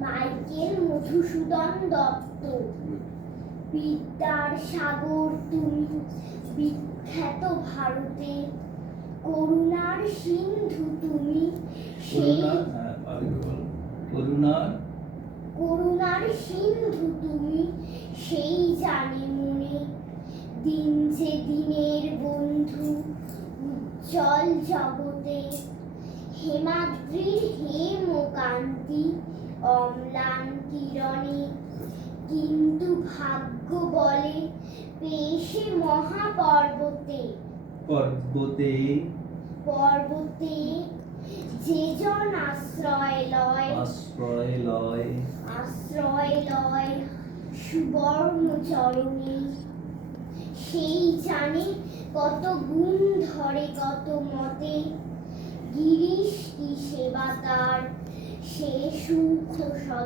Michael Madhusudan Dutta. বিদ্যার সাগর তুমি বিখ্যাত ভারতে। করুণার সিন্ধু তুমি সেই করুণা হ্যাঁ করুণার করুণার সিন্ধু তুমি সেই জানে মনে। দিন যে দিনের বন্ধু উজ্জ্বল জগতে। হেমাদ্রির হেম কান্তি অম্লান কিরণে। কিন্তু ভাগ্য বলে পেশে মহাপর্বতে। পর্বতে? পর্বতে যে জন আশ্রয় লয় আশ্রয় লয়। আশ্রয় লয় সুবর্ণ চরণে সেই জানে কত গুণ ধরে কত মতে। গিরিশ কি সেবা তার 书，就是烧。